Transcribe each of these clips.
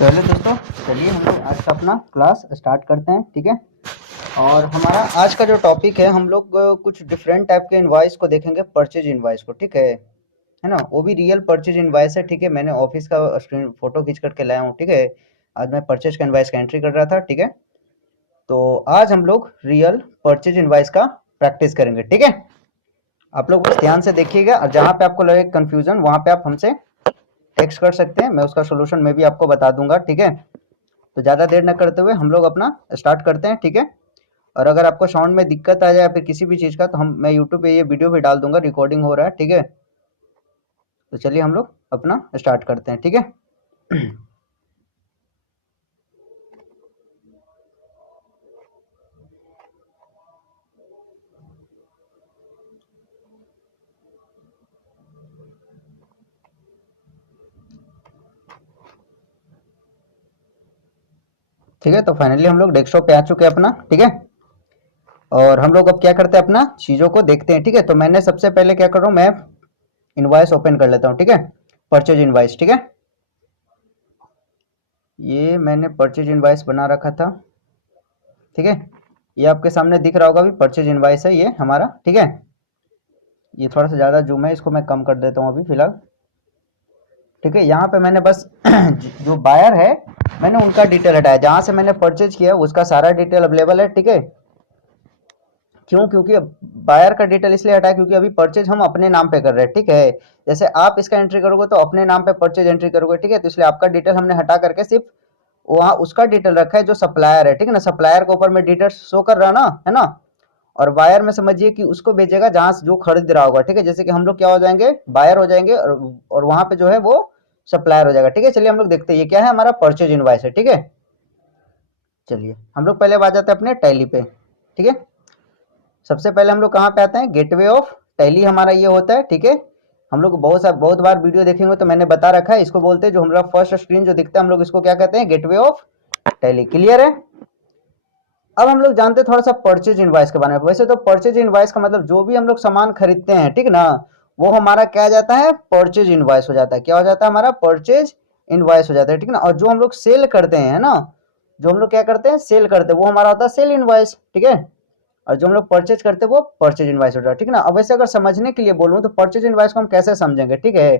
चलिए दोस्तों, चलिए हम लोग आज का अपना क्लास स्टार्ट करते हैं। ठीक है, और हमारा आज का जो टॉपिक है, हम लोग कुछ डिफरेंट टाइप के इनवॉइस को देखेंगे, परचेज इनवॉइस को। ठीक है ना, वो भी रियल परचेज इनवॉइस है। ठीक है, मैंने ऑफिस का स्क्रीन फोटो खींच करके लाया हूँ। ठीक है, आज मैं परचेज का इनवॉइस का एंट्री कर रहा था। ठीक है, तो आज हम लोग रियल परचेज इनवॉइस का प्रैक्टिस करेंगे। ठीक है, आप लोग बस ध्यान से देखिएगा, और जहाँ पे आपको लगे कंफ्यूजन वहाँ पे आप हमसे टेक्स्ट कर सकते हैं, मैं उसका सोल्यूशन मैं भी आपको बता दूंगा। ठीक है, तो ज़्यादा देर न करते हुए हम लोग अपना स्टार्ट करते हैं। ठीक है, और अगर आपको साउंड में दिक्कत आ जाए या फिर किसी भी चीज़ का, तो मैं यूट्यूब पे ये वीडियो भी डाल दूंगा, रिकॉर्डिंग हो रहा है। ठीक है, तो चलिए हम लोग अपना स्टार्ट करते हैं। ठीक है, ठीक है, तो फाइनली हम लोग डेस्कटॉप पे आ चुके हैं अपना। ठीक है, और हम लोग अब क्या करते हैं, अपना चीज़ों को देखते हैं। ठीक है, तो मैंने सबसे पहले क्या कर रहा हूँ, मैं इनवॉइस ओपन कर लेता हूँ। ठीक है, परचेज इनवॉइस। ठीक है, ये मैंने परचेज इनवॉइस बना रखा था। ठीक है, ये आपके सामने दिख रहा होगा, भी परचेज इनवॉइस है ये हमारा। ठीक है, ये थोड़ा सा ज़्यादा जूम है, इसको मैं कम कर देता हूँ अभी फ़िलहाल। ठीक है, यहाँ पे मैंने बस जो बायर है, मैंने उनका डिटेल हटाया, जहाँ से मैंने परचेज किया उसका सारा डिटेल अवेलेबल है। ठीक है, क्यों? क्योंकि बायर का डिटेल इसलिए हटाया क्योंकि अभी परचेज हम अपने नाम पे कर रहे हैं। ठीक है, जैसे आप इसका एंट्री करोगे तो अपने नाम पे परचेज एंट्री करोगे। ठीक है, तो इसलिए आपका डिटेल हमने हटा करके सिर्फ वहाँ उसका डिटेल रखा है जो सप्लायर है। ठीक है ना, सप्लायर के ऊपर में डिटेल शो कर रहा ना, है ना। और बायर में समझिए कि उसको भेजेगा जहाँ से जो खरीद रहा होगा। ठीक है, जैसे कि हम लोग क्या हो जाएंगे, बायर हो जाएंगे, और वहां पे जो है वो सप्लायर हो जाएगा। ठीक है, चलिए हम लोग देखते हैं ये क्या है, हमारा परचेज इनवॉइस है। ठीक है, चलिए हम लोग पहले आ जाते हैं अपने टैली पे। ठीक है, सबसे पहले हम लोग कहाँ पे आते हैं, गेटवे ऑफ टैली हमारा ये होता है। ठीक है, हम लोग बहुत बार वीडियो देखेंगे तो मैंने बता रखा है, इसको बोलते हैं, जो हमारा फर्स्ट स्क्रीन जो दिखता है हम लोग इसको क्या कहते हैं, गेटवे ऑफ टैली। क्लियर है? अब हम लोग जानते हैं थोड़ा सा परचेज इनवॉइस के बारे में। वैसे तो परचेज इनवॉइस का मतलब जो भी हम लोग सामान खरीदते हैं, ठीक ना, वो हमारा क्या आ जाता है, परचेज इनवॉइस हो जाता है। क्या हो जाता है, हमारा परचेज इनवॉइस हो जाता है। ठीक ना, और जो हम लोग सेल करते हैं ना, जो हम लोग क्या करते हैं, सेल करते हैं, वो हमारा होता है सेल इनवॉइस। ठीक है, और जो हम लोग परचेज करते हैं वो परचेज इनवॉइस होता है। ठीक ना, अब वैसे अगर समझने के लिए बोलूँ तो परचेज इनवॉइस को हम कैसे समझेंगे। ठीक है,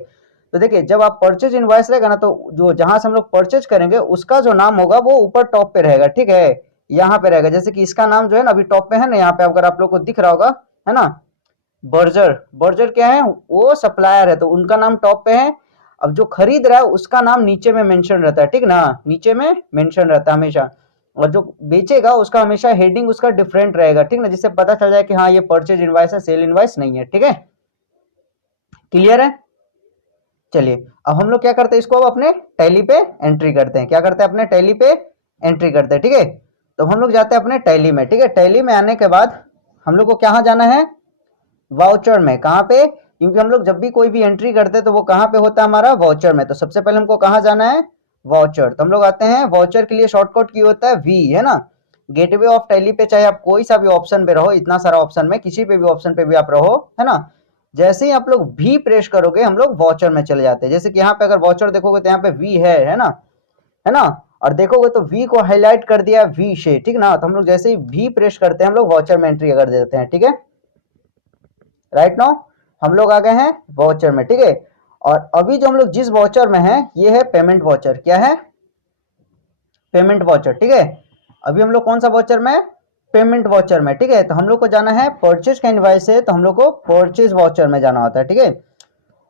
तो देखिए, जब आप परचेज इनवॉइस रहेगा ना, तो जो जहां से हम लोग परचेज करेंगे उसका जो नाम होगा वो ऊपर टॉप पे रहेगा। ठीक है, यहाँ पे रहेगा, जैसे कि इसका नाम जो है ना अभी टॉप पे है ना, यहाँ पे अगर आप लोग को दिख रहा होगा, है ना, बर्जर। बर्जर क्या है, वो सप्लायर है, तो उनका नाम टॉप पे है। अब जो खरीद रहा है उसका नाम नीचे में मेंशन रहता है। ठीक ना, नीचे में मेंशन रहता है हमेशा, और जो बेचेगा उसका हमेशा हेडिंग उसका डिफरेंट रहेगा। ठीक ना, जिससे पता चल जाए कि हाँ ये परचेज इनवॉइस है, सेल इनवॉइस नहीं है। ठीक है, क्लियर है? चलिए, अब हम लोग क्या करते हैं, इसको अब अपने टैली पे एंट्री करते हैं। क्या करते हैं, अपने टैली पे एंट्री करते हैं। ठीक है, तो हम लोग जाते हैं अपने टैली में। ठीक है, टैली में आने के बाद हम लोग को कहाँ जाना है, वाउचर में। कहाँ पे, क्योंकि हम लोग जब भी कोई भी एंट्री करते हैं तो वो कहाँ पे होता है, हमारा वाउचर में। तो सबसे पहले हमको कहाँ जाना है, वाउचर। तो हम लोग आते हैं वाउचर के लिए, शॉर्टकट की होता है वी, है ना। गेटवे ऑफ टैली पे चाहे आप कोई सा भी ऑप्शन पे रहो, इतना सारा ऑप्शन में किसी पे भी ऑप्शन पे भी आप रहो, है ना, जैसे ही आप लोग वी प्रेस करोगे हम लोग वाउचर में चले जाते हैं। जैसे कि यहाँ पे अगर वाउचर देखोगे तो यहाँ पे वी है ना, है ना, और देखोगे तो वी को हाईलाइट कर दिया वी से। ठीक ना, तो हम लोग जैसे ही वी प्रेस करते हैं हम लोग वाउचर में एंट्री कर देते हैं। ठीक है, राइट नाउ हम लोग आ गए हैं वाउचर में। ठीक है, और अभी जो हम लोग जिस वाउचर में है ये है पेमेंट वाउचर। क्या है, पेमेंट वाउचर। ठीक है, अभी हम लोग कौन सा वाउचर में, पेमेंट वाउचर में। ठीक है, तो हम लोग को जाना है, परचेज का इनवॉइस है तो हम लोग को परचेज वाउचर में जाना होता है। ठीक है,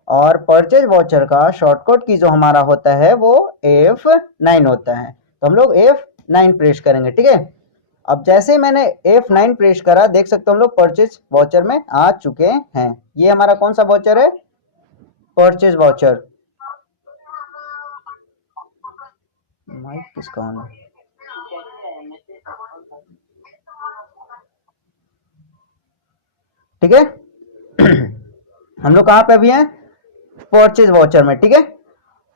और परचेज वाउचर का शॉर्टकट की जो हमारा होता है वो F9 होता है, तो हम लोग F9 प्रेस करेंगे। ठीक है, अब जैसे ही मैंने F9 प्रेस करा, देख सकते हो हम लोग परचेज वाउचर में आ चुके हैं। ये हमारा कौन सा वाउचर है, परचेज वाउचर। माइक किसका ऑन है? ठीक है, हम लोग कहाँ पे अभी हैं, परचेज वाउचर में। ठीक है,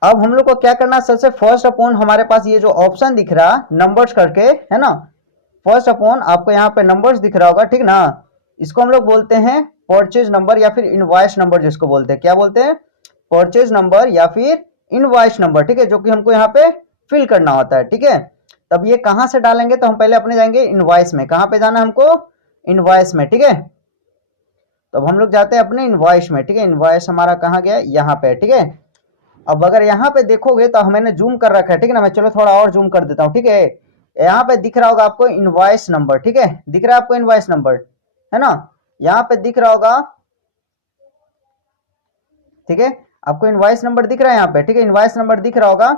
अब हम लोग को क्या करना है, सबसे फर्स्ट अपॉन हमारे पास ये जो ऑप्शन दिख रहा नंबर्स करके, है ना, फर्स्ट अपॉन आपको यहाँ पे नंबर्स दिख रहा होगा। ठीक ना, इसको हम लोग बोलते हैं परचेज नंबर या फिर इनवॉइस नंबर, जिसको बोलते हैं, क्या बोलते हैं, परचेज नंबर या फिर इनवॉइस नंबर। ठीक है, जो कि हमको यहाँ पे फिल करना होता है, ठीक है। तब ये कहाँ से डालेंगे, तो हम पहले अपने जाएंगे इनवॉइस में। कहाँ पे जाना है हमको, इनवॉइस में, ठीक है। तो अब हम लोग जाते हैं अपने इनवॉइस में, ठीक है। इनवॉइस हमारा कहाँ गया, यहाँ पे, ठीक है। अब अगर यहाँ पे देखोगे तो मैंने जूम कर रखा है, ठीक है ना। मैं चलो थोड़ा और जूम कर देता हूँ, ठीक है। यहाँ पे दिख रहा होगा आपको इनवॉइस नंबर, ठीक है। दिख रहा है आपको इनवॉइस नंबर, है ना। यहाँ पे दिख रहा होगा, ठीक है। आपको इनवॉइस नंबर दिख रहा है यहाँ पे, ठीक है। इनवॉइस नंबर दिख रहा होगा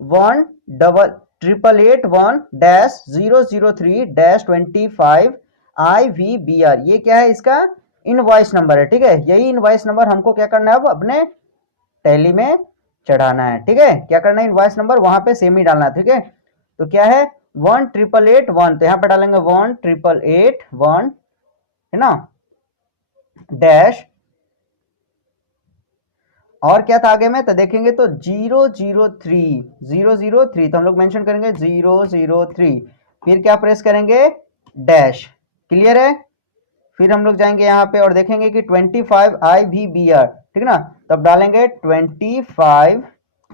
18881-003-25 IVBR। ये क्या है, इसका इनवॉइस नंबर है, ठीक है। यही इनवॉइस नंबर हमको क्या करना है, अब अपने टैली में चढ़ाना है, ठीक है। क्या करना है, इनवॉइस नंबर वहां पे सेम ही डालना है, ठीक है। तो क्या है 18881, तो यहाँ पे डालेंगे 18881, है ना, डैश, और क्या था आगे में, तो देखेंगे तो 003, तो हम लोग मेंशन करेंगे 003, फिर क्या प्रेस करेंगे, डैश। क्लियर है। फिर हम लोग जाएंगे यहाँ पे और देखेंगे कि 25 IVBR, ठीक है ना। तब डालेंगे 25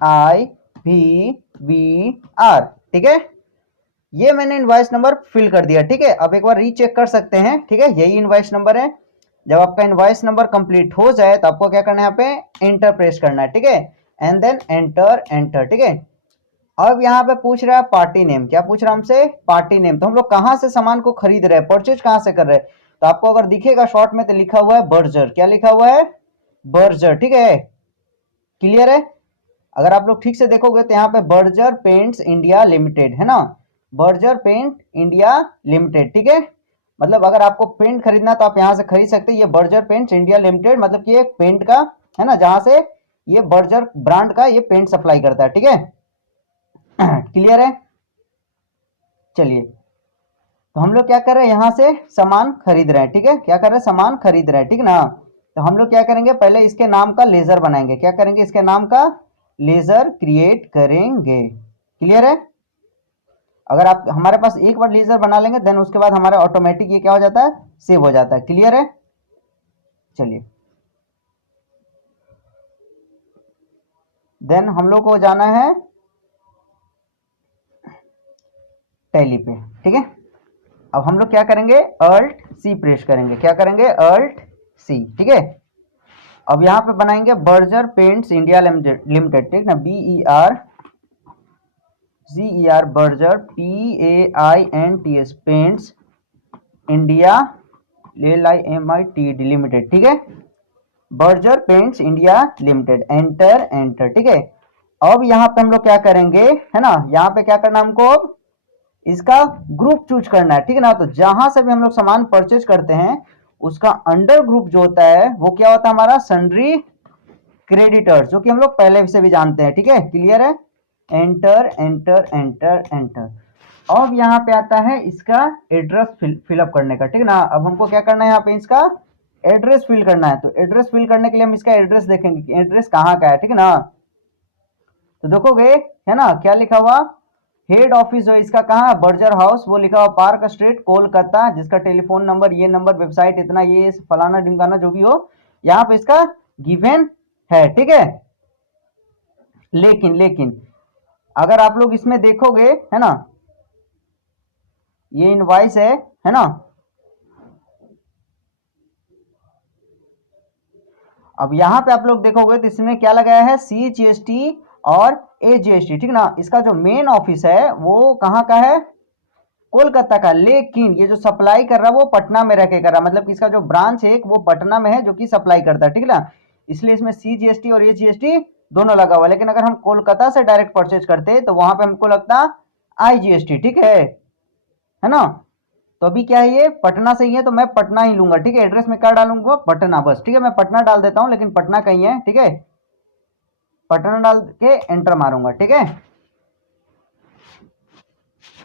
IVBR, ठीक है। ये मैंने इनवॉइस नंबर फिल कर दिया, ठीक है। अब एक बार रीचेक कर सकते हैं, ठीक है। यही इनवॉइस नंबर है। जब आपका इनवॉइस नंबर कंप्लीट हो जाए तो आपको क्या करना है, यहाँ पे एंटर प्रेस करना है, ठीक है। एंड देन एंटर एंटर, ठीक है। अब यहाँ पे पूछ रहा है पार्टी नेम। क्या पूछ रहा है हमसे, पार्टी नेम। तो हम लोग कहाँ से सामान को खरीद रहे हैं, परचेज कहाँ से कर रहे हैं। तो आपको अगर दिखेगा शॉर्ट में तो लिखा हुआ है बर्जर। क्या लिखा हुआ है, बर्जर, ठीक है। क्लियर है। अगर आप लोग ठीक से देखोगे तो यहाँ पे बर्जर पेंट्स इंडिया लिमिटेड, है ना, बर्जर पेंट इंडिया लिमिटेड, ठीक है। मतलब अगर आपको पेंट खरीदना तो आप यहाँ से खरीद सकते हैं। ये बर्जर पेंट्स इंडिया लिमिटेड मतलब कि एक पेंट का, है ना, जहां से ये बर्जर ब्रांड का ये पेंट सप्लाई करता है, ठीक है। क्लियर है। चलिए, तो हम लोग क्या कर रहे हैं, यहाँ से सामान खरीद रहे हैं, ठीक है। क्या कर रहे हैं, सामान खरीद रहे हैं, ठीक है ना। तो हम लोग क्या करेंगे, पहले इसके नाम का लेजर बनाएंगे। क्या करेंगे, इसके नाम का लेजर क्रिएट करेंगे। क्लियर है। अगर आप हमारे पास एक बार लेजर बना लेंगे देन उसके बाद हमारा ऑटोमेटिक ये क्या हो जाता है, सेव हो जाता है। क्लियर है। चलिए, देन हम लोग को जाना है टैली पे, ठीक है। अब हम लोग क्या करेंगे, अल्ट सी प्रेस करेंगे। क्या करेंगे, अल्ट सी, ठीक है। अब यहाँ पे बनाएंगे बर्जर पेंट्स इंडिया लिमिटेड, ठीक ना, BER Berger PAINTS paints India LIMITED limited, ठीक है। Berger paints India limited, enter enter, ठीक है। अब यहाँ पे हम लोग क्या करेंगे, है ना, यहाँ पे क्या करना हमको, अब इसका ग्रुप चूज करना है, ठीक है ना। तो जहां से भी हम लोग सामान परचेज करते हैं उसका अंडर ग्रुप जो होता है वो क्या होता है, हमारा सन्ड्री क्रेडिटर्स, जो कि हम लोग पहले से भी जानते हैं, ठीक है। क्लियर है। Enter enter enter enter. अब यहाँ पे आता है इसका एड्रेस फिलअप करने का, ठीक है ना। अब हमको क्या करना है, यहाँ पे इसका एड्रेस फिल करना है। तो एड्रेस फिल करने के लिए हम इसका एड्रेस देखेंगे कि एड्रेस कहाँ का है, ठीक है ना। तो देखोगे, है ना, क्या लिखा हुआ, हेड ऑफिस जो इसका कहाँ है, बर्जर हाउस, वो लिखा हुआ पार्क स्ट्रीट कोलकाता, जिसका टेलीफोन नंबर ये नंबर, वेबसाइट इतना, ये फलाना ढिमकाना जो भी हो यहाँ पे इसका गिवन है, ठीक है। लेकिन लेकिन अगर आप लोग इसमें देखोगे, है ना, ये इनवॉइस है ना। अब यहाँ पे आप लोग देखोगे तो इसमें क्या लगाया है, CGST और AGST, ठीक ना। इसका जो मेन ऑफिस है वो कहाँ का है, कोलकाता का। लेकिन ये जो सप्लाई कर रहा है वो पटना में रह के कर रहा है, मतलब कि इसका जो ब्रांच है वो पटना में है जो कि सप्लाई करता है, ठीक है ना। इसलिए इसमें CGST और AGST दोनों लगा हुआ है। लेकिन अगर हम कोलकाता से डायरेक्ट परचेज करते तो वहां पे हमको लगता IGST, ठीक है ना। तो अभी क्या है, ये पटना से ही है तो मैं पटना ही लूंगा, ठीक है। एड्रेस में क्या डालूंगा, पटना, बस, ठीक है। मैं पटना डाल देता हूं, लेकिन पटना कहीं है, ठीक है। पटना डाल के एंटर मारूंगा, ठीक है।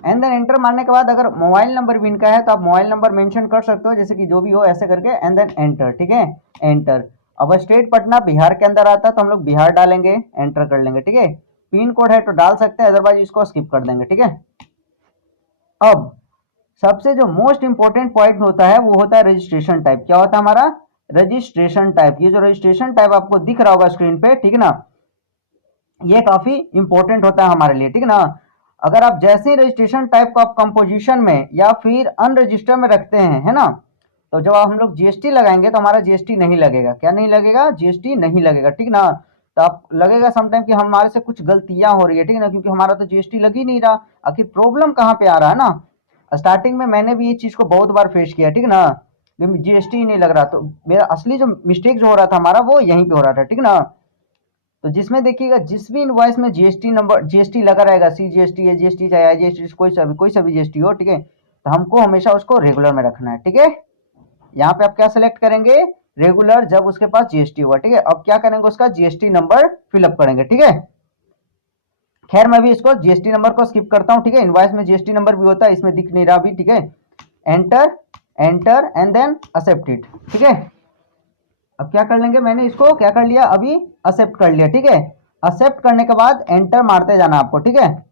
एंड देन एंटर मारने के बाद अगर मोबाइल नंबर भी इनका है तो आप मोबाइल नंबर मेंशन कर सकते हो, जैसे कि जो भी हो ऐसे करके, एंड देन एंटर, ठीक है। एंटर। अब स्टेट पटना बिहार के अंदर आता है तो हम लोग बिहार डालेंगे, एंटर कर लेंगे, ठीक है। पिन कोड है तो डाल सकते हैं, अदरवाइज इसको स्किप कर देंगे, ठीक है। अब सबसे जो मोस्ट इंपॉर्टेंट पॉइंट होता है वो होता है रजिस्ट्रेशन टाइप। क्या होता है हमारा, रजिस्ट्रेशन टाइप। ये जो रजिस्ट्रेशन टाइप आपको दिख रहा होगा स्क्रीन पे, ठीक है ना, ये काफी इंपॉर्टेंट होता है हमारे लिए, ठीक है ना। अगर आप जैसे ही रजिस्ट्रेशन टाइप को आप कंपोजिशन में या फिर अनरजिस्टर में रखते हैं, है ना, तो जब हम लोग जीएसटी लगाएंगे तो हमारा जीएसटी नहीं लगेगा। क्या नहीं लगेगा? जीएसटी नहीं लगेगा, ठीक ना। तो आप लगेगा समटाइम कि हमारे से कुछ गलतियां हो रही है, ठीक है ना, क्योंकि हमारा तो जीएसटी लग ही नहीं रहा। आखिर प्रॉब्लम कहाँ पे आ रहा है ना। स्टार्टिंग में मैंने भी ये चीज को बहुत बार फेस किया, ठीक है ना, जीएसटी ही नहीं लग रहा। तो मेरा असली जो मिस्टेक जो हो रहा था हमारा, वो यहीं पे हो रहा था, ठीक ना। तो जिसमें देखिएगा जिस भी इनवॉइस में जीएसटी नंबर जीएसटी लगा रहेगा, सीजीएसटी है, जीएसटी चाहे आईजीएसटी, कोई सा भी जीएसटी हो, ठीक है, तो हमको हमेशा उसको रेगुलर में रखना है, ठीक है। यहाँ पे आप क्या सिलेक्ट करेंगे? रेगुलर, जब उसके पास जीएसटी होगा, ठीक है। अब क्या करेंगे? उसका जीएसटी नंबर फिलअप करेंगे, ठीक है। खैर मैं भी इसको जीएसटी नंबर को स्किप करता हूँ, ठीक है। इनवॉइस में जीएसटी नंबर भी होता है, इसमें दिख नहीं रहा अभी, ठीक है। Enter, enter and then accept it, ठीक है। अब क्या कर लेंगे? मैंने इसको क्या कर लिया? अभी एक्सेप्ट कर लिया, ठीक है। एक्सेप्ट करने के बाद एंटर मारते जाना आपको, ठीक है।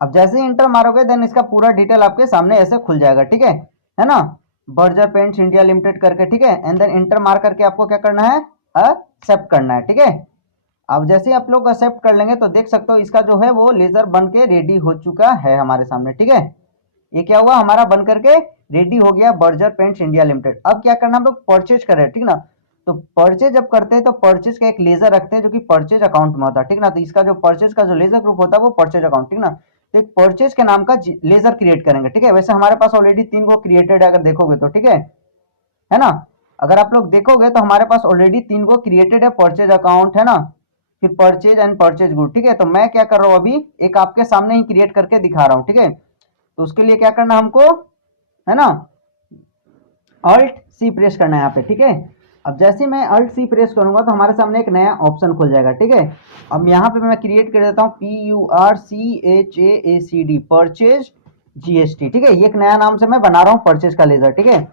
अब जैसे ही इंटर मारोगे देन इसका पूरा डिटेल आपके सामने ऐसे खुल जाएगा, ठीक है ना। बर्जर पेंट्स इंडिया लिमिटेड करके, ठीक है। एंड देन इंटर मार करके आपको क्या करना है? एक्सेप्ट करना है, ठीक है। अब जैसे ही आप लोग एक्सेप्ट कर लेंगे तो देख सकते हो इसका जो है वो लेजर बन के रेडी हो चुका है हमारे सामने, ठीक है। ये क्या हुआ? हमारा बन करके रेडी हो गया, बर्जर पेंट्स इंडिया लिमिटेड। अब क्या करना, हम लोग परचेज कर रहे हैं, ठीक ना। तो परचेज जब करते हैं तो परचेज का एक लेजर रखते हैं जो कि परचेज अकाउंट में होता है, ठीक ना। तो इसका जो परचेज का जो लेजर ग्रुप होता है वो परचेज अकाउंट, ठीक ना। तो एक परचेज के नाम का लेजर क्रिएट करेंगे, ठीक है। वैसे हमारे पास ऑलरेडी 3 को क्रिएटेड है, अगर देखोगे तो, ठीक है ना। अगर आप लोग देखोगे तो हमारे पास ऑलरेडी 3 को क्रिएटेड है, परचेज अकाउंट, है ना, फिर परचेज एंड परचेज गुड, ठीक है। तो मैं क्या कर रहा हूँ, अभी एक आपके सामने ही क्रिएट करके दिखा रहा हूँ, ठीक है। तो उसके लिए क्या करना हमको, है ना, अल्ट सी प्रेस करना है यहाँ पे, ठीक है। अब जैसे मैं अल्ट सी प्रेस करूंगा तो हमारे सामने एक नया ऑप्शन खुल जाएगा, ठीक है। अब यहाँ पे मैं क्रिएट कर देता हूँ PURCHAACD, परचेज जीएसटी, ठीक है। ये एक नया नाम से मैं बना रहा हूँ परचेज का लेजर, ठीक है।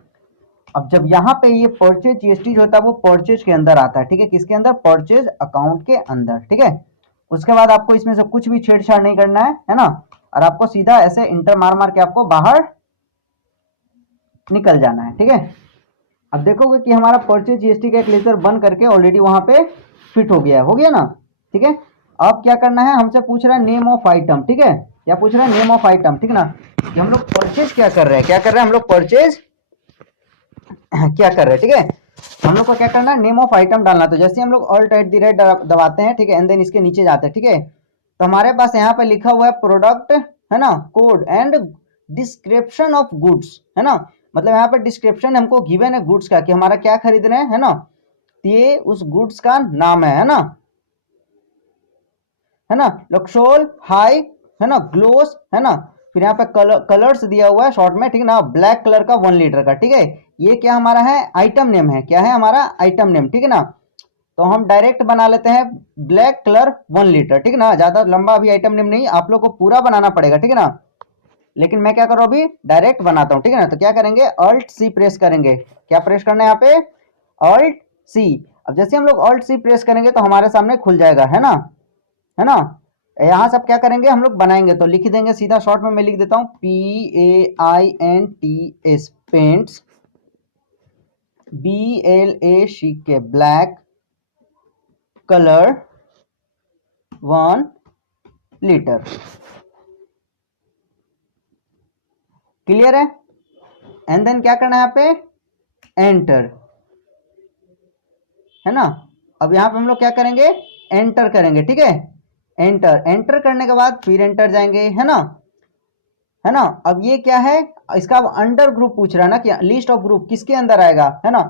अब जब यहाँ पे ये परचेज जीएसटी जो होता है वो परचेज के अंदर आता है, ठीक है। किसके अंदर? परचेज अकाउंट के अंदर, ठीक है। उसके बाद आपको इसमें से कुछ भी छेड़छाड़ नहीं करना है ना। और आपको सीधा ऐसे इंटर मार मार के आपको बाहर निकल जाना है, ठीक है। अब देखोगे कि हमारा परचेज जीएसटी का एक लेजर बन करके ऑलरेडी वहां पे फिट हो गया ना, ठीक है। अब क्या करना है? हमसे पूछ रहा है नेम ऑफ आइटम, ठीक है। क्या पूछ रहा है? नेम ऑफ आइटम, ठीक ना। कि हम लोग परचेज क्या कर रहे हैं, क्या कर रहे हैं हम लोग? परचेज क्या कर रहे हैं, ठीक है। हम लोग को क्या करना है? नेम ऑफ आइटम डालना। तो जैसे हम लोग ऑल्ट एट द रेट दबाते हैं, ठीक है, एंड देन इसके नीचे जाते हैं, ठीक है। तो हमारे पास यहाँ पे लिखा हुआ है प्रोडक्ट, है ना, code and description of goods, है ना। मतलब यहाँ पे डिस्क्रिप्शन हमको गिवन है गुड्स का, कि हमारा क्या खरीद रहे हैं, है ना। तो ये उस गुड्स का नाम है ना, है ना। लक्सोल हाई, है ना, ग्लोस, है ना। फिर यहाँ पे कलर्स दिया हुआ है शॉर्ट में, ठीक है ना। ब्लैक कलर का 1 लीटर का, ठीक है। ये क्या हमारा है? आइटम नेम है। क्या है हमारा? आइटम नेम, ठीक है ना। तो हम डायरेक्ट बना लेते हैं ब्लैक कलर 1 लीटर, ठीक है ना। ज्यादा लंबा अभी आइटम नेम नहीं, आप लोग को पूरा बनाना पड़ेगा, ठीक है ना। लेकिन मैं क्या कर रहा हूँ, अभी डायरेक्ट बनाता हूँ, ठीक है ना। तो क्या करेंगे? अल्ट सी प्रेस करेंगे। क्या प्रेस करना है यहाँ पे? Alt C. अब जैसे हम लोग अल्ट सी प्रेस करेंगे तो हमारे सामने खुल जाएगा, है ना। यहाँ सब क्या करेंगे? हम लोग बनाएंगे, तो लिख देंगे सीधा शॉर्ट में। मैं लिख देता हूँ PAINTS, paints, BLACK, black colour 1 litre. Clear है? एंड देन क्या करना है यहाँ पे? एंटर, है ना। अब यहाँ पे हम लोग क्या करेंगे? एंटर करेंगे, ठीक है। एंटर, एंटर करने के बाद फिर एंटर जाएंगे, है ना। अब ये क्या है? इसका अब अंडर ग्रुप पूछ रहा है ना, कि लिस्ट ऑफ ग्रुप किसके अंदर आएगा, है ना।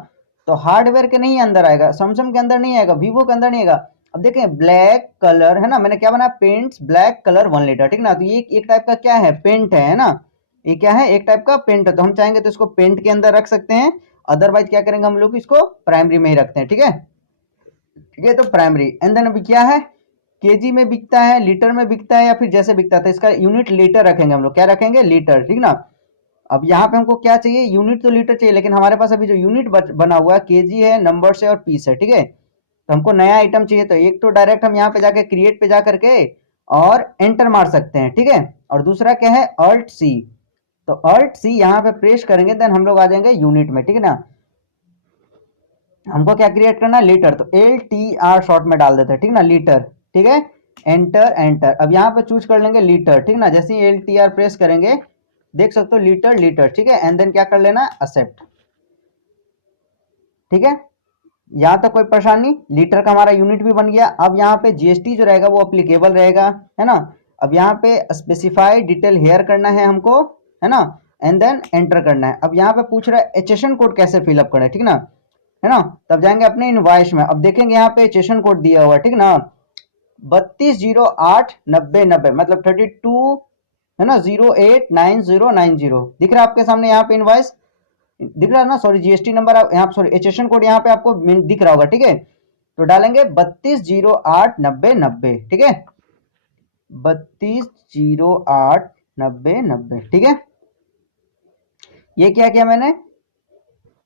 तो हार्डवेयर के नहीं अंदर आएगा, सैमसंग के अंदर नहीं आएगा, वीवो के अंदर नहीं आएगा। अब देखें ब्लैक कलर, है ना, मैंने क्या बनाया? पेंट्स ब्लैक कलर 1 लीटर, ठीक ना। तो ये एक टाइप का क्या है? पेंट है ना। ये क्या है? एक टाइप का पेंट है। तो हम चाहेंगे तो इसको पेंट के अंदर रख सकते हैं, अदरवाइज क्या करेंगे हम लोग? इसको प्राइमरी में ही रखते हैं, ठीक है। ठीक है, तो प्राइमरी। एंड देन अभी क्या है? केजी में बिकता है, लीटर में बिकता है, या फिर जैसे बिकता है, तो इसका यूनिट लीटर रखेंगे हम लोग। क्या रखेंगे? लीटर, ठीक ना। अब यहाँ पे हमको क्या चाहिए? यूनिट तो लीटर चाहिए, लेकिन हमारे पास अभी जो यूनिट बना हुआ है केजी है, नंबर से और पीस है, ठीक है। तो हमको नया आइटम चाहिए, तो एक तो डायरेक्ट हम यहाँ पे जाके क्रिएट पे जा करके और एंटर मार सकते हैं, ठीक है। और दूसरा क्या है? Alt C. तो अल्ट सी यहाँ पे प्रेस करेंगे, देन हम लोग आ जाएंगे यूनिट में, ठीक है ना। हमको क्या क्रिएट करना है? लीटर। तो LTR शॉर्ट में डाल देते हैं, ठीक ना, लीटर। ठीक है, एंटर एंटर। अब यहाँ पे चूज कर लेंगे लीटर, ठीक ना, जैसे ही LTR प्रेस करेंगे देख सकते हो लीटर लीटर, ठीक है, एंड देन क्या कर लेना, एक्सेप्ट। ठीक है, यहाँ तक कोई परेशानी, लीटर का हमारा यूनिट भी बन गया। अब यहाँ पे जीएसटी जो रहेगा वो अप्लीकेबल रहेगा, है ना। अब यहाँ पे स्पेसिफाई डिटेल हेयर करना है हमको, है ना, एंड देन एंटर करना है। अब यहाँ पे पूछ रहा है एचएसएन कोड कैसे फिलअप करें, ठीक ना, है ना। तब जाएंगे अपने इनवॉइस में, अब देखेंगे यहाँ पे एचएसएन कोड दिया हुआ है, ठीक ना, 32089090 मतलब 32, है ना, 089090 दिख रहा है आपके सामने यहाँ पे इनवॉइस दिख रहा है ना, सॉरी जीएसटी नंबर यहाँ सॉरी एचएसएन कोड यहाँ पे आपको दिख रहा होगा, ठीक है। तो डालेंगे 32089090, ठीक है, 32089090, ठीक है। ये क्या किया मैंने,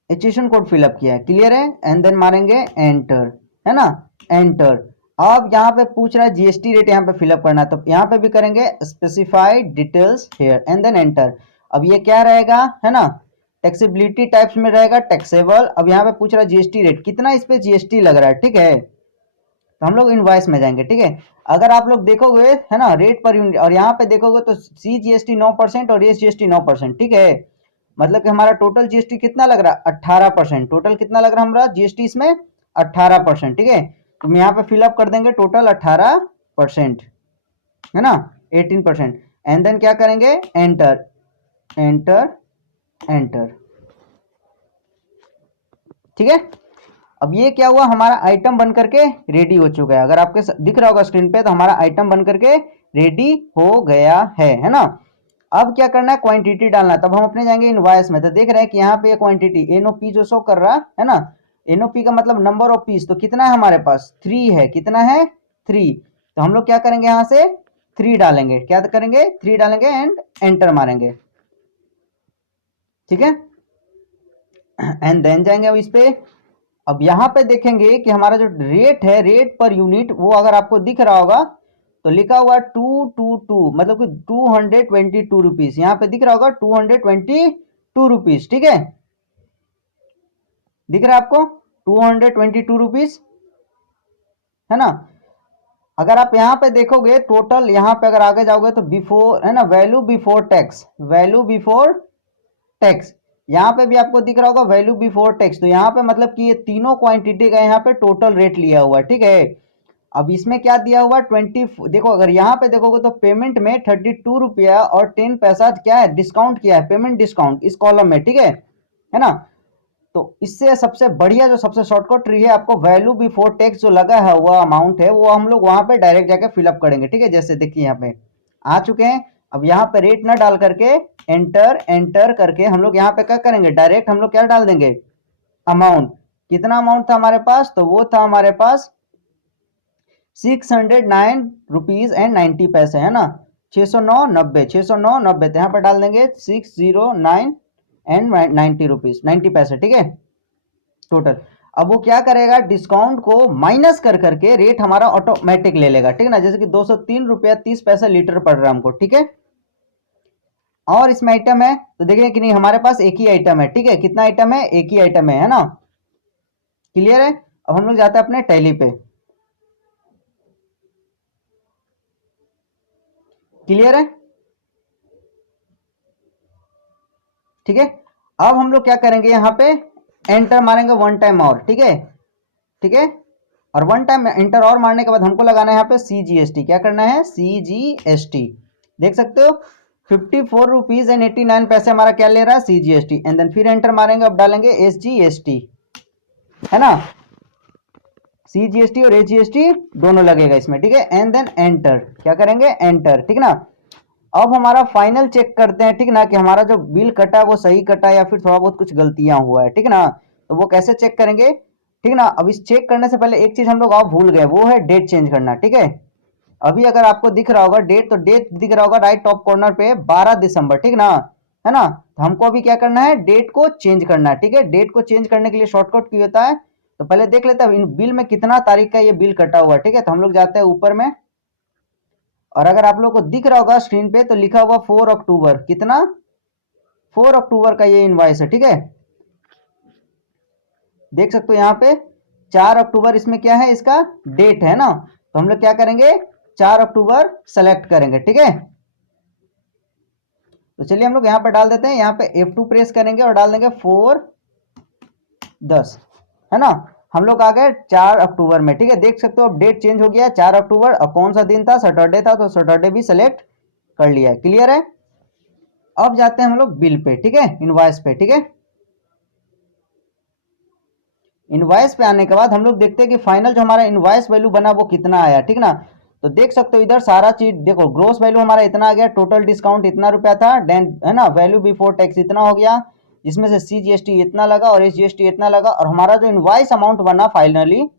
एचएसएन कोड फिलअप किया है, क्लियर है, एंड देन मारेंगे एंटर, है ना, एंटर। अब यहाँ पे पूछ रहा है जीएसटी रेट यहाँ पे फिलअप करना है, तो यहाँ पे भी करेंगे specified details here and then enter. अब ये क्या रहेगा, है ना, टैक्सेबिलिटी टाइप्स में रहेगा टैक्सेबल। अब यहाँ पे पूछ रहा है जीएसटी रेट कितना, इस पे जीएसटी लग रहा है, ठीक है। तो हम लोग इनवॉइस में जाएंगे, ठीक है। अगर आप लोग देखोगे, है ना, रेट पर यूनिट, और यहाँ पे देखोगे तो सी जीएसटी 9% और एस जीएसटी 9%, ठीक है। मतलब कि हमारा टोटल जीएसटी कितना लग रहा है, 18%। टोटल कितना लग रहा है हमारा जीएसटी इसमें, 18%, ठीक है। तो हम यहाँ पे फिलअप कर देंगे टोटल 18%, है ना, 18%, एंड देन क्या करेंगे, एंटर एंटर एंटर, ठीक है। अब ये क्या हुआ, हमारा आइटम बन करके रेडी हो चुका है। अगर आपके दिख रहा होगा स्क्रीन पे, तो हमारा आइटम बन करके रेडी हो गया है ना। अब क्या करना है, क्वांटिटी डालना है। तब हम अपने जाएंगे इनवॉइस में, तो देख रहे हैं कि यहाँ पे ये क्वांटिटी एनओपी जो शो कर रहा है ना, एनओपी का मतलब नंबर ऑफ पीस, तो कितना है हमारे पास, 3 है, कितना है, 3। तो हम लोग क्या करेंगे, यहाँ से 3 डालेंगे, क्या करेंगे, 3 डालेंगे एंड एंटर मारेंगे, ठीक है, एंड देन जाएंगे अब इस पे। अब यहाँ पे देखेंगे कि हमारा जो रेट है, रेट पर यूनिट, वो अगर आपको दिख रहा होगा तो लिखा हुआ 222, मतलब कि 222 रुपीज, यहाँ पे दिख रहा होगा 222 रुपीज, ठीक है, दिख रहा है आपको 222 रुपीज, है ना। अगर आप यहाँ पे देखोगे टोटल, यहाँ पे अगर आगे जाओगे तो बिफोर, है ना, value before tax, value before tax, यहाँ पे भी आपको दिख रहा होगा वैल्यू बिफोर टैक्स। तो यहाँ पे मतलब कि ये तीनों क्वांटिटी का यहाँ पे टोटल रेट लिया हुआ है, ठीक है। अब इसमें क्या दिया हुआ 20, देखो अगर यहाँ पे देखोगे तो पेमेंट में 32 रुपया और 10 पैसा क्या है, डिस्काउंट किया है, पेमेंट डिस्काउंट इस कॉलम में, ठीक है ना। तो इससे सबसे बढ़िया जो सबसे शॉर्टकट ट्री है, आपको वैल्यू बिफोर टैक्स जो लगा है हुआ अमाउंट है, वो हम लोग वहां पे डायरेक्ट जाके फिलअप करेंगे, ठीक है। जैसे देखिए यहाँ पे आ चुके हैं। अब यहाँ पे रेट ना डाल करके एंटर एंटर करके हम लोग यहाँ पे क्या करेंगे, डायरेक्ट हम लोग क्या डाल देंगे, अमाउंट। कितना अमाउंट था हमारे पास, तो वो था हमारे पास 609 रुपीज एंड 90 पैसे, है ना, 609.90, 609.90, तो यहाँ पर डाल देंगे 609 एंड 90 रुपीज 90 पैसे, ठीक है, टोटल। अब वो क्या करेगा, डिस्काउंट को माइनस कर करके रेट हमारा ऑटोमेटिक ले लेगा, ठीक है ना। जैसे कि 203 रुपया 30 पैसा लीटर पड़ रहा है हमको, ठीक है। और इसमें आइटम है तो देखिए कि नहीं, हमारे पास एक ही आइटम है, ठीक है, कितना आइटम है, एक ही आइटम है ना, क्लियर है। अब हम लोग जाते हैं अपने टैली पे, क्लियर है, ठीक है। अब हम लोग क्या करेंगे, यहाँ पे एंटर मारेंगे वन टाइम और, ठीक है, ठीक है। और वन टाइम एंटर और मारने के बाद हमको लगाना है यहाँ पे सीजीएसटी, क्या करना है, सीजीएसटी, देख सकते हो 54 रुपीज एंड 89 पैसे हमारा क्या ले रहा है, सीजीएसटी, एंड देन फिर एंटर मारेंगे। अब डालेंगे एसजीएसटी, है ना, सीजीएसटी और एसजीएसटी दोनों लगेगा इसमें, ठीक है, एंड देन एंटर, क्या करेंगे, एंटर, ठीक ना। अब हमारा फाइनल चेक करते हैं, ठीक ना, कि हमारा जो बिल कटा है वो सही कटा है या फिर थोड़ा बहुत कुछ गलतियां हुआ है, ठीक ना। तो वो कैसे चेक करेंगे, ठीक ना। अब इस चेक करने से पहले एक चीज हम लोग और भूल गए, वो है डेट चेंज करना, ठीक है। अभी अगर आपको दिख रहा होगा डेट, तो डेट दिख रहा होगा राइट टॉप कॉर्नर पे 12 दिसंबर, ठीक ना, है ना। तो हमको अभी क्या करना है, डेट को चेंज करना है, ठीक है। डेट को चेंज करने के लिए शॉर्टकट की होता है, तो पहले देख लेते हैं इन बिल में कितना तारीख का ये बिल कटा हुआ है, ठीक है। तो हम लोग जाते हैं ऊपर में, और अगर आप लोग को दिख रहा होगा स्क्रीन पे तो लिखा हुआ 4 अक्टूबर, कितना, 4 अक्टूबर का ये इनवॉइस है, ठीक है, देख सकते हो यहाँ पे 4 अक्टूबर इसमें क्या है, इसका डेट है ना। तो हम लोग क्या करेंगे, 4 अक्टूबर सेलेक्ट करेंगे, ठीक है। तो चलिए हम लोग यहाँ पर डाल देते हैं, यहाँ पे F2 प्रेस करेंगे और डाल देंगे 4/10, है ना। हम लोग आ गए 4 अक्टूबर में, ठीक है। देख सकते हो अब डेट चेंज हो गया, 4 अक्टूबर। अब कौन सा दिन था, सैटरडे था, तो सैटरडे भी सेलेक्ट कर लिया है, क्लियर है। अब जाते हैं हम लोग बिल पे, ठीक है, इनवॉइस पे, ठीक है। इनवॉइस पे आने के बाद हम लोग देखते हैं कि फाइनल जो हमारा इनवॉइस वैल्यू बना वो कितना आया, ठीक ना। तो देख सकते हो इधर सारा चीज देखो, ग्रोस वैल्यू हमारा इतना आ गया, टोटल डिस्काउंट इतना रुपया था, देन है ना वैल्यू बिफोर टैक्स इतना हो गया, जिसमें से CGST इतना लगा और SGST इतना लगा, और हमारा जो इनवॉइस अमाउंट बना फाइनली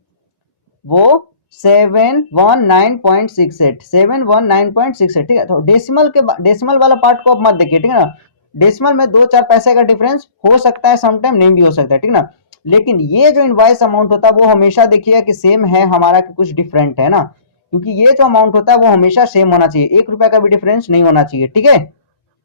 वो 719.68, 719.68, ठीक है। तो डेसिमल वाला पार्ट को अब मत देखिए, ठीक है ना। डेसिमल में 2-4 पैसे का डिफरेंस हो सकता है, समटाइम नहीं भी हो सकता है, ठीक ना। लेकिन ये जो इनवॉइस अमाउंट होता है वो हमेशा देखिएगा कि सेम है हमारा कि कुछ डिफरेंट है ना, क्योंकि ये जो अमाउंट होता है वो हमेशा सेम होना चाहिए, 1 रुपया का भी डिफरेंस नहीं होना चाहिए, ठीक है,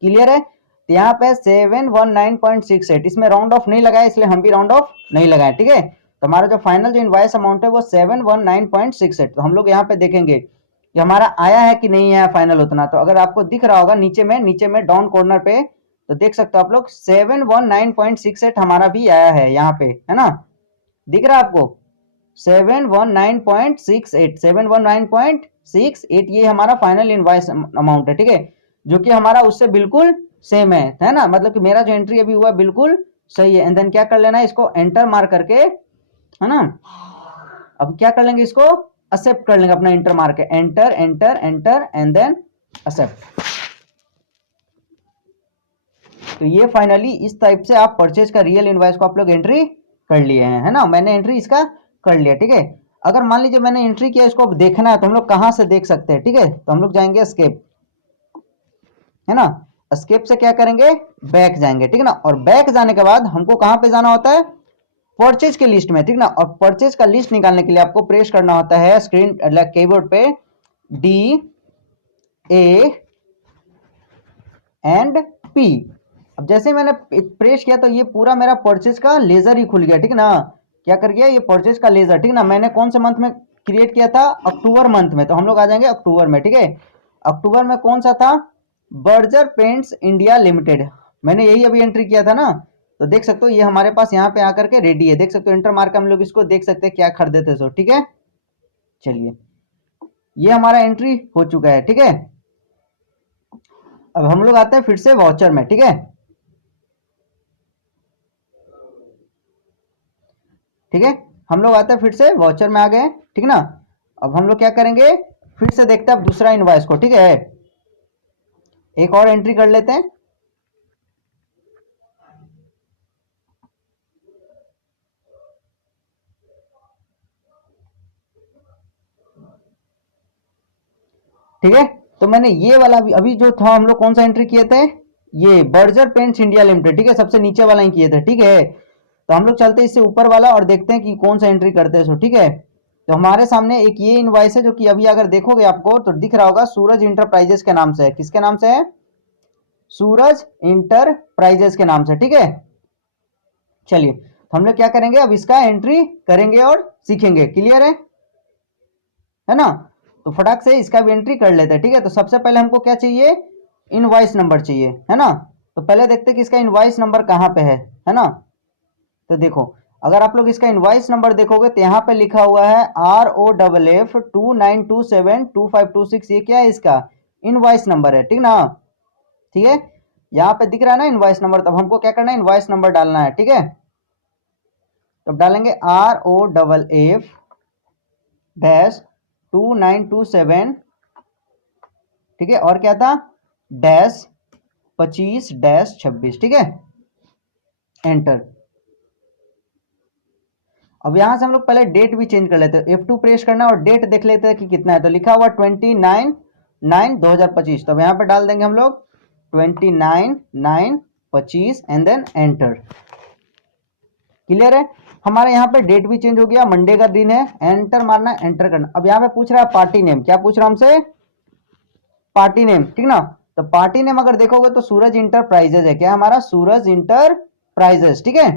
क्लियर है। तो यहाँ पे 719.68, इसमें राउंड ऑफ नहीं लगाया, इसलिए हम भी राउंड ऑफ नहीं लगाए, ठीक है। तो हमारा जो फाइनल जो इनवॉइस अमाउंट है वो 719.68। तो हम लोग यहाँ पे देखेंगे कि हमारा आया है कि नहीं आया फाइनल उतना। तो अगर आपको दिख रहा होगा नीचे में डाउन कॉर्नर पे, तो देख सकते हो आप लोग 719.68 हमारा भी आया है यहाँ पे, है ना, दिख रहा है आपको 719.68, 719.68 ये हमारा फाइनल इनवॉइस अमाउंट है, ठीक है, जो कि हमारा उससे बिल्कुल सेम है ना। मतलब कि मेरा जो एंट्री अभी हुआ बिल्कुल सही है। एंड देन क्या कर लेना है, इसको एंटर मार करके, है ना। अब क्या कर लेंगे, इसको एक्सेप्ट कर लेंगे अपना एंटर मार के, enter enter enter and then accept. तो ये फाइनली इस टाइप से आप परचेज का रियल इनवॉइस को आप लोग एंट्री कर लिए हैं, है ना। मैंने एंट्री इसका कर लिया, ठीक है। अगर मान लीजिए मैंने एंट्री किया, इसको अब देखना है तो हम लोग कहां से देख सकते हैं, ठीक है। तो हम लोग जाएंगे एस्केप, है ना। एस्केप से क्या करेंगे, बैक जाएंगे, ठीक है ना। और बैक जाने के बाद हमको कहां पे जाना होता है, परचेज के लिस्ट में, ठीक ना। और परचेज का लिस्ट निकालने के लिए आपको प्रेस करना होता है स्क्रीन कीबोर्ड पे DAND P। अब जैसे मैंने प्रेस किया तो ये पूरा मेरा परचेज का लेजर ही खुल गया, ठीक ना। क्या कर गया, ये परचेज का लेजर, ठीक ना। मैंने कौन से मंथ में क्रिएट किया था, अक्टूबर मंथ में। तो हम लोग आ जाएंगे अक्टूबर में, ठीक है। अक्टूबर में कौन सा था, बर्जर पेंट्स इंडिया लिमिटेड, मैंने यही अभी एंट्री किया था ना। तो देख सकते हो ये हमारे पास यहाँ पे आकर के रेडी है, देख सकते हो एंटर मार के हम लोग इसको देख सकते हैं क्या खरीदे थे सो, ठीक है। चलिए ये हमारा एंट्री हो चुका है, ठीक है। अब हम लोग आते हैं फिर से वाउचर में, ठीक है। ठीक है, हम लोग आते हैं फिर से वाउचर में आ गए, ठीक ना। अब हम लोग क्या करेंगे, फिर से देखते हैं अब दूसरा इनवॉइस को, ठीक है। एक और एंट्री कर लेते हैं, ठीक है। तो मैंने ये वाला अभी जो था, हम लोग कौन सा एंट्री किए थे, ये बर्जर पेंट्स इंडिया लिमिटेड, ठीक है, सबसे नीचे वाला ही किए थे, ठीक है। तो हम लोग चलते हैं इससे ऊपर वाला और देखते हैं कि कौन सा एंट्री करते हैं सो, ठीक है। तो हमारे सामने एक ये इनवॉइस है जो कि अभी अगर देखोगे आपको तो दिख रहा होगा, सूरज इंटरप्राइजेस के नाम से है। किसके नाम से है, सूरज इंटरप्राइजेस के नाम से, ठीक है। चलिए तो हम लोग क्या करेंगे, अब इसका एंट्री करेंगे और सीखेंगे, क्लियर है ना। तो फटाक से इसका भी एंट्री कर लेते हैं, ठीक है। तो सबसे पहले हमको क्या चाहिए, इनवॉइस नंबर चाहिए, है ना। तो पहले देखते हैं कि इसका इनवॉइस नंबर कहाँ पे है ना। तो देखो अगर आप लोग इसका इनवॉइस नंबर देखोगे तो यहाँ पे लिखा हुआ है ROFF 29272526, ये क्या है, इसका इनवॉइस नंबर है, ठीक ना। ठीक है, यहाँ पे दिख रहा है ना इनवॉइस नंबर। तब हमको क्या करना है, इनवॉइस नंबर डालना है, ठीक है। तब डालेंगे ROFF डैश 2927, ठीक है, और क्या था, डैश 25-26, ठीक है, एंटर। अब यहां से हम लोग पहले डेट भी चेंज कर लेते हैं, F2 प्रेस करना और डेट देख लेते हैं कि कितना है। तो लिखा हुआ 29/9/2025, तो अब यहाँ पे डाल देंगे हम लोग 29/9/25 एंड देन एंटर, क्लियर है। हमारे यहाँ पे डेट भी चेंज हो गया, मंडे का दिन है, एंटर मारना, एंटर करना। अब यहाँ पे पूछ रहा है पार्टी नेम, क्या पूछ रहा है हमसे, पार्टी नेम, ठीक ना। तो पार्टी नेम अगर देखोगे तो सूरज इंटरप्राइजेज है, क्या हमारा, सूरज इंटरप्राइजेज, ठीक है।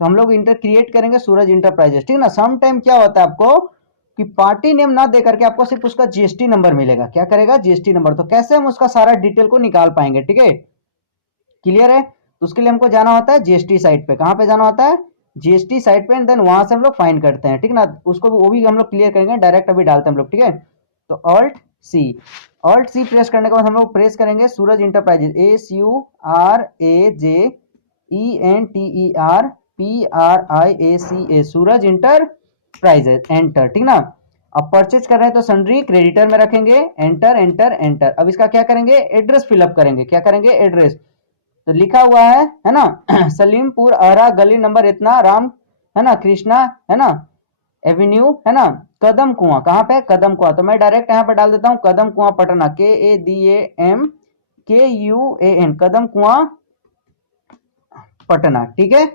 तो हम लोग इंटर क्रिएट करेंगे सूरज इंटरप्राइजेस, ठीक है ना। सम टाइम क्या होता है आपको कि पार्टी नेम ना दे करके आपको सिर्फ उसका जीएसटी नंबर मिलेगा। क्या करेगा? GST number. तो कैसे हम उसका सारा डिटेल को निकाल पाएंगे? ठीक है, क्लियर है? तो उसके लिए हमको जाना होता है जीएसटी साइट पे। कहाँ पे जाना होता है? जीएसटी साइट पे, एंड देन वहां से हम लोग फाइंड करते हैं, ठीक ना? उसको भी, वो भी हम लोग क्लियर करेंगे, डायरेक्ट अभी डालते हैं हम लोग, ठीक है? तो alt C, alt C press करने के बाद हम लोग प्रेस करेंगे Suraj enterprises, SURAJENTERPRIACA, Suraj enterprises, enter, ठीक ना? अब परचेज कर रहे हैं तो सन्ड्री क्रेडिटर में रखेंगे, एंटर एंटर एंटर। अब इसका क्या करेंगे? एड्रेस फिलअप करेंगे। क्या करेंगे? एड्रेस। तो लिखा हुआ है ना सलीमपुर अहरा गली नंबर इतना, राम, है ना, कृष्णा, है ना, एवेन्यू, है ना, कदम कुआं। कहाँ पे? कदम कुआं। तो मैं डायरेक्ट यहाँ पे डाल देता हूँ कदम कुआं पटना, KADAMKUAN, कदम कुआं पटना, ठीक है?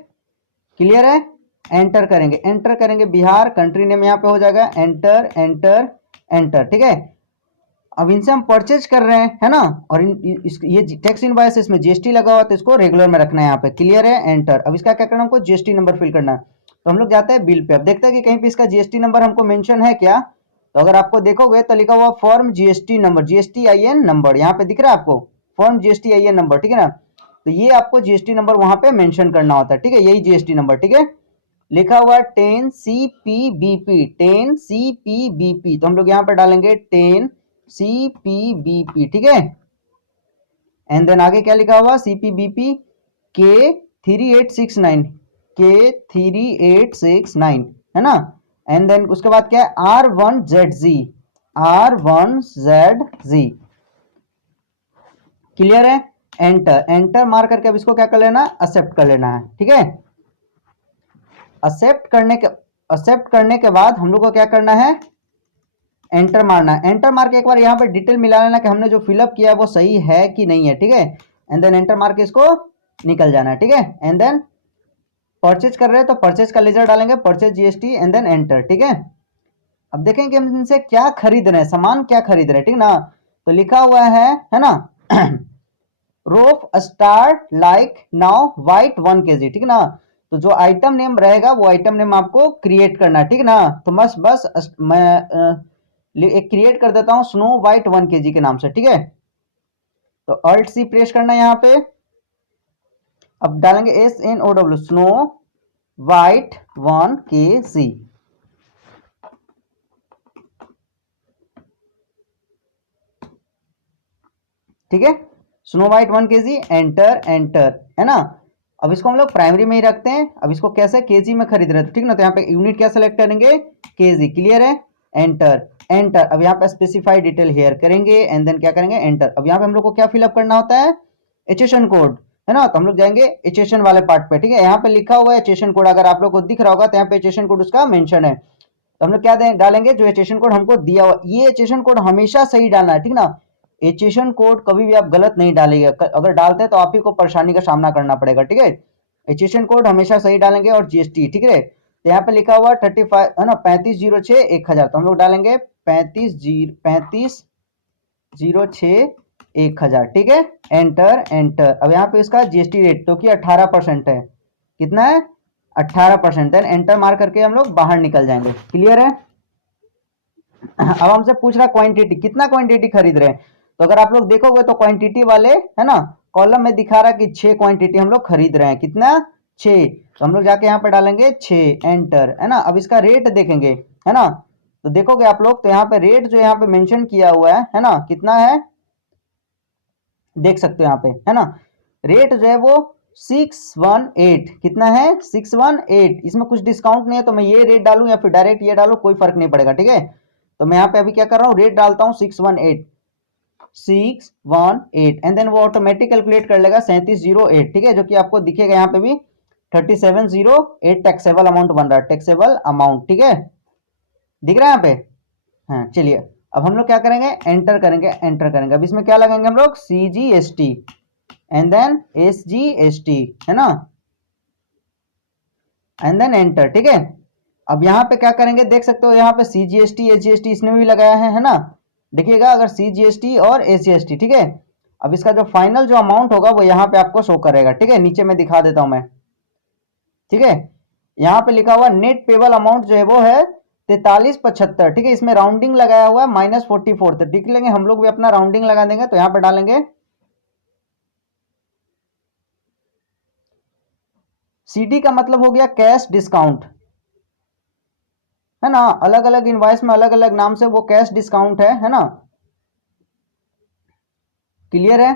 क्लियर है? एंटर करेंगे, एंटर करेंगे बिहार, कंट्री नेम यहाँ पे हो जाएगा, एंटर एंटर एंटर, ठीक है? अब इनसे हम परचेज कर रहे हैं, है ना, और ये टैक्स इनवॉइस, इसमें जीएसटी लगा हुआ, तो इसको रेगुलर में रखना है यहाँ पे। क्लियर है? एंटर। अब इसका क्या करना है? हमको जीएसटी नंबर फिल करना है। तो हम लोग जाते हैं बिल पे। अब देखते हैं कि कहीं पे इसका जीएसटी नंबर हमको मेंशन है क्या। तो अगर आपको देखोगे तो लिखा हुआ form GST number, GSTIN number, यहाँ पे दिख रहा है आपको, फॉर्म GSTIN नंबर, ठीक है ना? तो ये आपको जीएसटी नंबर वहां पे मेंशन करना होता है, ठीक है? यही जीएसटी नंबर, ठीक है? लिखा हुआ 10CPBP, 10CPBP, तो हम लोग यहाँ पे डालेंगे 10CPBP, ठीक है? एंड देन आगे क्या लिखा हुआ? CPBP K3869, K3869, है ना? एंड देन उसके बाद क्या है? R1ZZ, R1ZZ, क्लियर है? एंटर, एंटर मार करके अब इसको क्या कर लेना? एक्सेप्ट कर लेना है, ठीक है? एक्सेप्ट करने के बाद हम लोग को क्या करना है? एंटर मारना है। एंटर मार के एक बार यहाँ पे डिटेल मिला लेना कि हमने जो फिलअप किया वो सही है कि नहीं है, ठीक है? एंड देन एंटर मार के इसको निकल जाना है, ठीक है? एंड देन परचेज कर रहे हैं तो परचेज का लेजर डालेंगे, purchase GST, and then enter, ठीक है? अब देखेंगे हम इनसे क्या खरीद रहे हैं, सामान क्या खरीद रहे हैं, ठीक ना? तो लिखा हुआ है ना रोफ start like now white 1 kg, ठीक ना? तो जो आइटम नेम रहेगा वो आइटम नेम आपको क्रिएट करना है, ठीक ना? तो बस मैं एक क्रिएट कर देता हूं स्नो वाइट 1 kg के नाम से, ठीक है? तो अल्ट सी प्रेस करना है यहाँ पे। अब डालेंगे SNOW, स्नो वाइट 1 kg, ठीक है? Snow white 1 kg, enter enter, है ना? अब इसको हम लोग प्राइमरी में ही रखते हैं। अब इसको कैसे? केजी में खरीद रहे थे, ठीक ना? तो यहाँ पे यूनिट क्या सेलेक्ट करेंगे? केजी, क्लियर है? Enter enter. अब यहाँ पे स्पेसिफाई डिटेल हेयर करेंगे, एंड देन क्या करेंगे? एंटर। अब यहाँ पे हम लोग को क्या फिलअप करना होता है? एचएसएन कोड, है ना? तो हम लोग जाएंगे एचएसएन वाले पार्ट पे, ठीक है? यहाँ पे लिखा हुआ है एचएसएन कोड, अगर आप लोग को दिख रहा होगा तो यहाँ पे एचएसएन कोड उसका मेंशन है। तो हम लोग क्या डालेंगे? जो एचएसएन कोड हमको दिया हुआ, ये एचएसएन कोड हमेशा सही डालना है, ठीक ना? एचएसएन कोड कभी भी आप गलत नहीं डालेंगे, अगर डालते हैं तो आप ही को परेशानी का सामना करना पड़ेगा, ठीक है? एचएसएन कोड हमेशा सही डालेंगे, और जीएसटी, ठीक है? तो यहाँ पे लिखा हुआ 35, है ना, 3506 1000, तो हम लोग डालेंगे 3506 1000, ठीक है? Enter enter. अब यहाँ पे इसका जीएसटी रेट तो कि 18% है। कितना है? 18%। देन एंटर मार करके हम लोग बाहर निकल जाएंगे, क्लियर है? अब हमसे पूछ रहा क्वांटिटी, कितना क्वांटिटी खरीद रहे हैं? तो अगर आप लोग देखोगे तो क्वांटिटी वाले, है ना, कॉलम में दिखा रहा है कि 6 क्वांटिटी हम लोग खरीद रहे हैं। कितना? 6। तो हम लोग जाके यहाँ पे डालेंगे 6, एंटर, है ना? अब इसका रेट देखेंगे, है ना? तो देखोगे आप लोग तो यहाँ पे रेट जो यहाँ पे मेंशन किया हुआ है ना, कितना है? देख सकते हो यहाँ पे, है ना? रेट जो है वो 618, कितना है? 618। इसमें कुछ डिस्काउंट नहीं है, तो मैं ये रेट डालूं या फिर डायरेक्ट ये डालूं, कोई फर्क नहीं पड़ेगा, ठीक है? तो मैं यहाँ पे अभी क्या कर रहा हूँ? रेट डालता हूँ 618, 618, एंड देन वो ऑटोमेटिक कैलकुलेट कर लेगा 3708, ठीक है? जो कि आपको दिखेगा यहाँ पे भी 3708 टैक्सेबल अमाउंट बन रहा है, टैक्सेबल अमाउंट, ठीक है? दिख रहा है यहाँ पे? हाँ, चलिए अब हम लोग क्या करेंगे? एंटर करेंगे, एंटर करेंगे। अब इसमें क्या लगाएंगे हम लोग? CGST, एंड देन SGST, है ना? एंड देन एंटर, ठीक है? अब यहाँ पे क्या करेंगे? देख सकते हो यहाँ पे CGST SGST इसने भी लगाया है ना? देखिएगा, अगर CGST और SGST, ठीक है? अब इसका जो फाइनल जो अमाउंट होगा वो यहाँ पे आपको शो करेगा, ठीक है? नीचे में दिखा देता हूं मैं, ठीक है? यहाँ पे लिखा हुआ नेट पेबल अमाउंट जो है वो है 4375, ठीक है, इसमें राउंडिंग लगाया हुआ है -44, तो लिख लेंगे हम लोग भी अपना राउंडिंग लगा देंगे, तो यहाँ पे डालेंगे CD का मतलब हो गया कैश डिस्काउंट, है ना। अलग अलग इनवॉइस में अलग अलग नाम से वो कैश डिस्काउंट है ना। क्लियर है।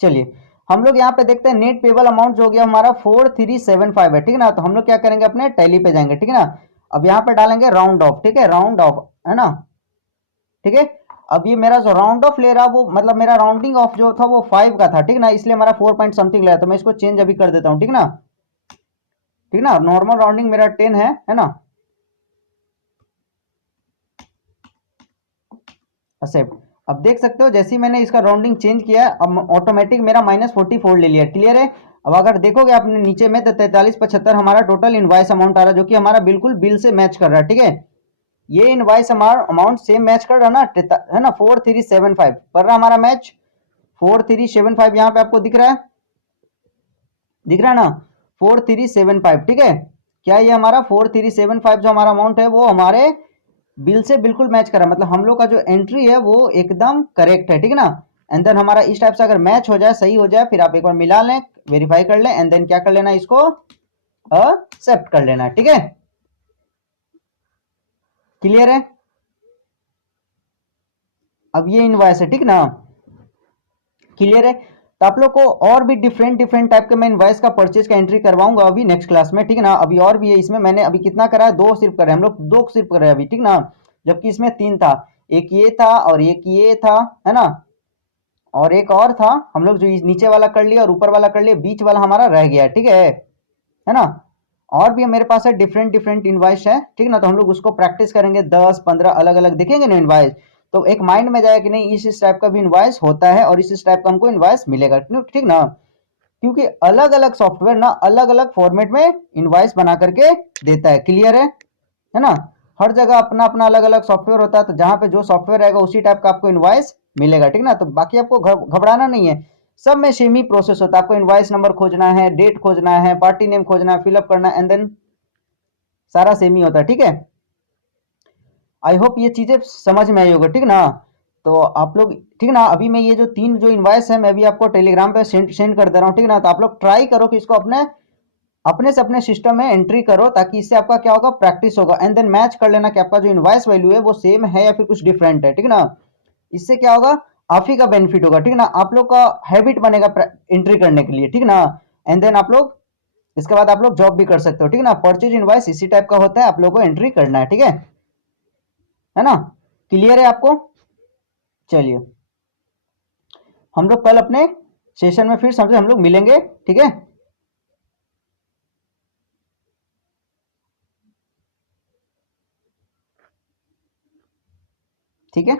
चलिए हम लोग यहाँ पे देखते हैं नेट पेबल अमाउंट जो हो गया हमारा 4375 है, ठीक है ना। तो हम लोग क्या करेंगे, अपने टैली पे जाएंगे, ठीक है ना। अब यहाँ पे डालेंगे राउंड ऑफ, ठीक है, राउंड ऑफ, है ना, ठीक है। अब ये मेरा जो राउंड ऑफ ले रहा वो मतलब मेरा राउंडिंग ऑफ जो था वो 5 का था, ठीक है ना, इसलिए हमारा 4 पॉइंट समथिंग लगा, तो मैं इसको चेंज अभी कर देता हूँ, ठीक है ना, ठीक ना। नॉर्मल राउंडिंग मेरा 10 है ना, एक्सेप्ट। अब देख सकते हो जैसे ही मैंने इसका राउंडिंग चेंज किया, अब ऑटोमेटिक मेरा -44 ले लिया, क्लियर है। अब अगर देखोगे आपने नीचे में तो 4375 हमारा टोटल इनवॉइस अमाउंट आ रहा है, जो कि हमारा बिल्कुल बिल से मैच कर रहा है, ठीक है। ये इनवॉइस अमाउंट सेम मैच कर रहा है ना 4375 कर रहा हमारा मैच। 4375 यहाँ पे आपको दिख रहा है ना, 4375, ठीक है। क्या ये हमारा 4375 जो हमारा अमाउंट है वो हमारे बिल से बिल्कुल मैच करा, मतलब हम लोग का जो एंट्री है वो एकदम करेक्ट है, ठीक है ना। एंड देन हमारा इस टाइप से अगर मैच हो जाए, सही हो जाए, फिर आप एक बार मिला लें, वेरीफाई कर लें, एंड देन क्या कर लेना, इसको एक्सेप्ट कर लेना, ठीक है। क्लियर है। अब ये इनवॉइस है, ठीक ना, क्लियर है। तो आप लोग को और भी डिफरेंट डिफरेंट टाइप के मैं इनवॉइस का परचेज का एंट्री करवाऊंगा अभी नेक्स्ट क्लास में, ठीक है ना। अभी और भी है, इसमें मैंने अभी कितना करा है, 2 सिर्फ करे हम लोग, 2 सिर्फ करे अभी, ठीक ना। जबकि इसमें 3 था, एक ये था और एक ये था, है ना, और एक और था। हम लोग जो नीचे वाला कर लिया और ऊपर वाला कर लिया, बीच वाला हमारा रह गया, ठीक है ना। और भी मेरे पास है डिफरेंट डिफरेंट इनवॉइस है, ठीक ना। तो हम लोग उसको प्रैक्टिस करेंगे, 10-15 अलग अलग दिखेंगे ना इनवॉइस, तो एक माइंड में जाएगा कि नहीं इस टाइप का भी इनवॉइस होता है और इस टाइप का हमको इनवॉइस मिलेगा, ठीक ना। क्योंकि अलग अलग सॉफ्टवेयर ना अलग अलग फॉर्मेट में इनवॉइस बना करके देता है, क्लियर है ना। हर जगह अपना अपना अलग अलग सॉफ्टवेयर होता है, तो जहां पे जो सॉफ्टवेयर रहेगा उसी टाइप का आपको इनवॉइस मिलेगा, ठीक ना। तो बाकी आपको घबराना नहीं है, सब में सेम ही प्रोसेस होता है। आपको इनवॉइस नंबर खोजना है, डेट खोजना है, पार्टी नेम खोजना है, फिलअप करना है, एंड देन सारा सेम ही होता है, ठीक है। आई होप ये चीजें समझ में आई होगा, ठीक ना। तो आप लोग, ठीक ना, अभी मैं ये जो 3 जो इनवॉइस है मैं भी आपको टेलीग्राम पे सेंड कर दे रहा हूँ, ठीक ना। तो आप लोग ट्राई करो कि इसको अपने अपने से अपने सिस्टम में एंट्री करो, ताकि इससे आपका क्या होगा, प्रैक्टिस होगा, एंड देन मैच कर लेना कि आपका जो इनवॉइस वैल्यू है वो सेम है या फिर कुछ डिफरेंट है, ठीक ना। इससे क्या होगा, आप ही का बेनिफिट होगा, ठीक ना, आप लोग का हैबिट बनेगा एंट्री करने के लिए, ठीक ना। एंड देन आप लोग इसके बाद आप लोग जॉब भी कर सकते हो, ठीक ना। परचेज इनवॉइस इसी टाइप का होता है, आप लोग को एंट्री करना है, ठीक है ना। क्लियर है आपको। चलिए हम लोग कल अपने सेशन में फिर सबसे हम लोग मिलेंगे, ठीक है। ठीक है।